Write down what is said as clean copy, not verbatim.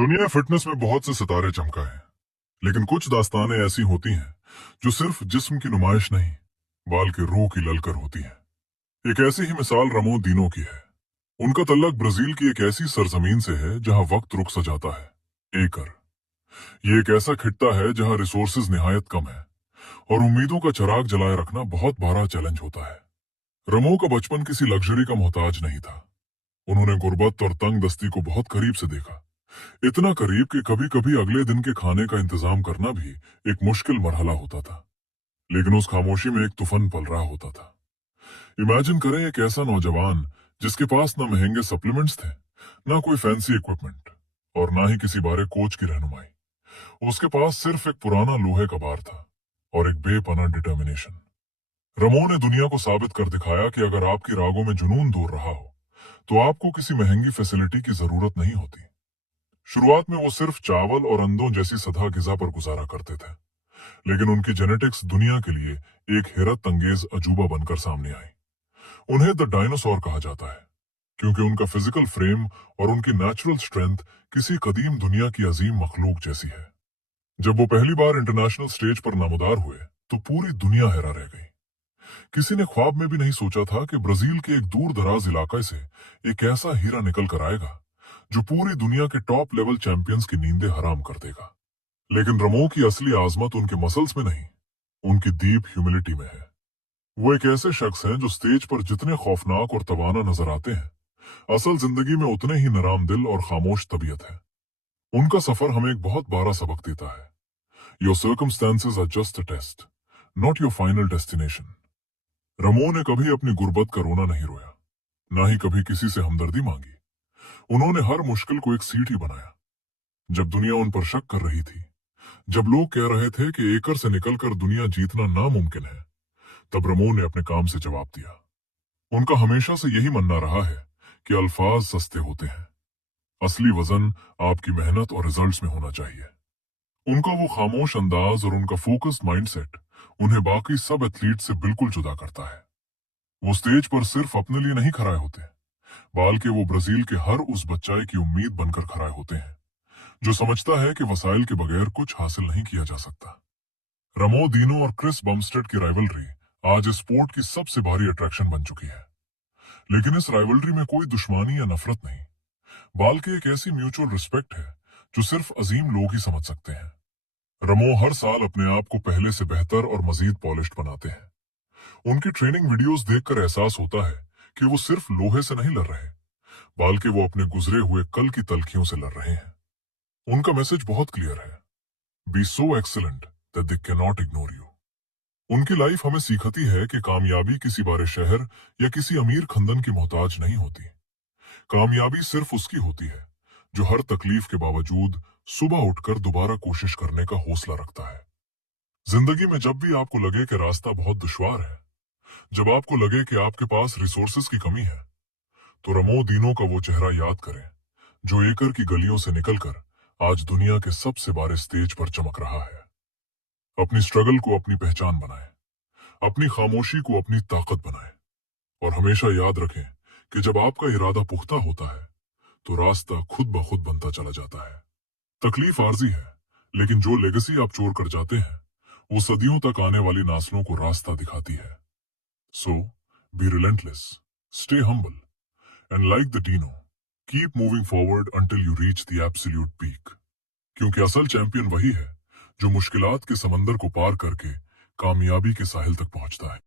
दुनिया फिटनेस में बहुत से सितारे चमका है, लेकिन कुछ दास्तानें ऐसी होती हैं जो सिर्फ जिस्म की नुमाइश नहीं बल्कि रूह की ललकर होती है। एक ऐसी ही मिसाल रमो दीनो की है। उनका तल्लक ब्राजील की एक ऐसी सरजमीन से है जहां वक्त रुक सा जाता है। एकर ये एक ऐसा खित्ता है जहां रिसोर्सेज निहायत कम है और उम्मीदों का चिराग जलाए रखना बहुत बड़ा चैलेंज होता है। रमो का बचपन किसी लग्जरी का मोहताज नहीं था। उन्होंने गुर्बत और तंग दस्ती को बहुत करीब से देखा, इतना करीब कि कभी कभी अगले दिन के खाने का इंतजाम करना भी एक मुश्किल मरहला होता था। लेकिन उस खामोशी में एक तूफान पल रहा होता था। इमेजिन करें एक ऐसा नौजवान जिसके पास ना महंगे सप्लीमेंट्स थे, ना कोई फैंसी इक्विपमेंट और ना ही किसी बारे कोच की रहनुमाई। उसके पास सिर्फ एक पुराना लोहे का बार था और एक बेपनाह डिटर्मिनेशन। रमो ने दुनिया को साबित कर दिखाया कि अगर आपकी रागों में जुनून दूर रहा हो तो आपको किसी महंगी फैसिलिटी की जरूरत नहीं होती। शुरुआत में वो सिर्फ चावल और अंडों जैसी सधा गिजा पर गुजारा करते थे, लेकिन उनकी जेनेटिक्स दुनिया के लिए एक हैरत अंगेज अजूबा बनकर सामने आई। उन्हें द डायनासोर कहा जाता है क्योंकि उनका फिजिकल फ्रेम और उनकी नेचुरल स्ट्रेंथ किसी कदीम दुनिया की अजीम मखलूक जैसी है। जब वो पहली बार इंटरनेशनल स्टेज पर नामदार हुए तो पूरी दुनिया हैरान रह गई। किसी ने ख्वाब में भी नहीं सोचा था कि ब्राजील के एक दूर दराज इलाके से एक ऐसा हीरा निकल कर आएगा जो पूरी दुनिया के टॉप लेवल चैंपियंस की नींदें हराम कर देगा। लेकिन रमो की असली आजमत उनके मसल्स में नहीं, उनकी डीप ह्यूमिलिटी में है। वो एक ऐसे शख्स हैं जो स्टेज पर जितने खौफनाक और तवाना नजर आते हैं, असल जिंदगी में उतने ही नराम दिल और खामोश तबीयत है। उनका सफर हमें एक बहुत बड़ा सबक देता है। Your circumstances are just a test, not your final destination. रमो ने कभी अपनी गुर्बत का रोना नहीं रोया, ना ही कभी किसी से हमदर्दी मांगी। उन्होंने हर मुश्किल को एक सीट ही बनाया। जब दुनिया उन पर शक कर रही थी, जब लोग कह रहे थे कि एकर से निकलकर दुनिया जीतना नामुमकिन है, तब रमो ने अपने काम से जवाब दिया। उनका हमेशा से यही मानना रहा है कि अल्फाज सस्ते होते हैं, असली वजन आपकी मेहनत और रिजल्ट्स में होना चाहिए। उनका वो खामोश अंदाज और उनका फोकस्ड माइंडसेट उन्हें बाकी सब एथलीट से बिल्कुल जुदा करता है। वो स्टेज पर सिर्फ अपने लिए नहीं खड़े होते, बल्कि वो ब्राजील के हर उस बच्चे की उम्मीद बनकर खड़े होते हैं जो समझता है कि वसाइल के बगैर कुछ हासिल नहीं किया जा सकता। रमो दीनो और क्रिस बमस्टेड की राइवलरी आज इस स्पोर्ट की सबसे भारी अट्रैक्शन बन चुकी है। लेकिन इस राइवलरी में कोई दुश्मनी या नफरत नहीं, बल्कि एक ऐसी म्यूचुअल रिस्पेक्ट है जो सिर्फ अजीम लोग ही समझ सकते हैं। रमो हर साल अपने आप को पहले से बेहतर और मजीद पॉलिश्ड बनाते हैं। उनकी ट्रेनिंग वीडियोस देखकर एहसास होता है कि वो सिर्फ लोहे से नहीं लड़ रहे, बल्कि वो अपने गुजरे हुए कल की तलखियों से लड़ रहे हैं। उनका मैसेज बहुत क्लियर है, be so excellent that they can not ignore you. उनकी लाइफ हमें सिखाती है कि कामयाबी किसी बारे शहर या किसी अमीर खंदन की मोहताज नहीं होती। कामयाबी सिर्फ उसकी होती है जो हर तकलीफ के बावजूद सुबह उठकर दोबारा कोशिश करने का हौसला रखता है। जिंदगी में जब भी आपको लगे कि रास्ता बहुत दुश्वार है, जब आपको लगे कि आपके पास रिसोर्सेज की कमी है, तो रमो दीनो का वो चेहरा याद करें जो एकर की गलियों से निकलकर आज दुनिया के सबसे बड़े स्टेज पर चमक रहा है। अपनी स्ट्रगल को अपनी पहचान बनाएं, अपनी खामोशी को अपनी ताकत बनाएं और हमेशा याद रखें कि जब आपका इरादा पुख्ता होता है तो रास्ता खुद ब खुद बनता चला जाता है। तकलीफ आर्जी है, लेकिन जो लेगेसी आप छोड़ कर जाते हैं वो सदियों तक आने वाली नस्लों को रास्ता दिखाती है। So, be relentless, stay humble, and like the Dino, keep moving forward until you reach the absolute peak. क्योंकि असल चैंपियन वही है जो मुश्किलात के समंदर को पार करके कामयाबी के साहिल तक पहुंचता है।